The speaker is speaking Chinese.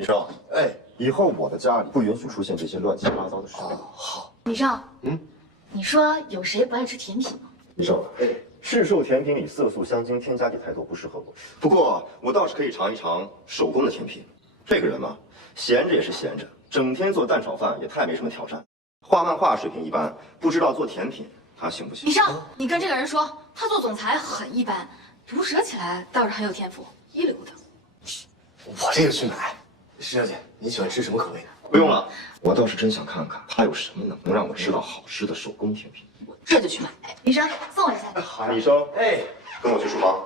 李生，哎，以后我的家里不允许出现这些乱七八糟的食品。好。李生，你说有谁不爱吃甜品吗？李生，市售甜品里色素、香精添加剂太多，不适合我。不过我倒是可以尝一尝手工的甜品。这个人嘛，闲着也是闲着，整天做蛋炒饭也太没什么挑战。画漫画水平一般，不知道做甜品他行不行？李生，你跟这个人说，他做总裁很一般，毒舌起来倒是很有天赋，一流的。我这个去买。施小姐，你喜欢吃什么口味的？不用了，我倒是真想看看他有什么能让我吃到好吃的手工甜品。我这就去买。李生，送我一下。好，李生，跟我去厨房。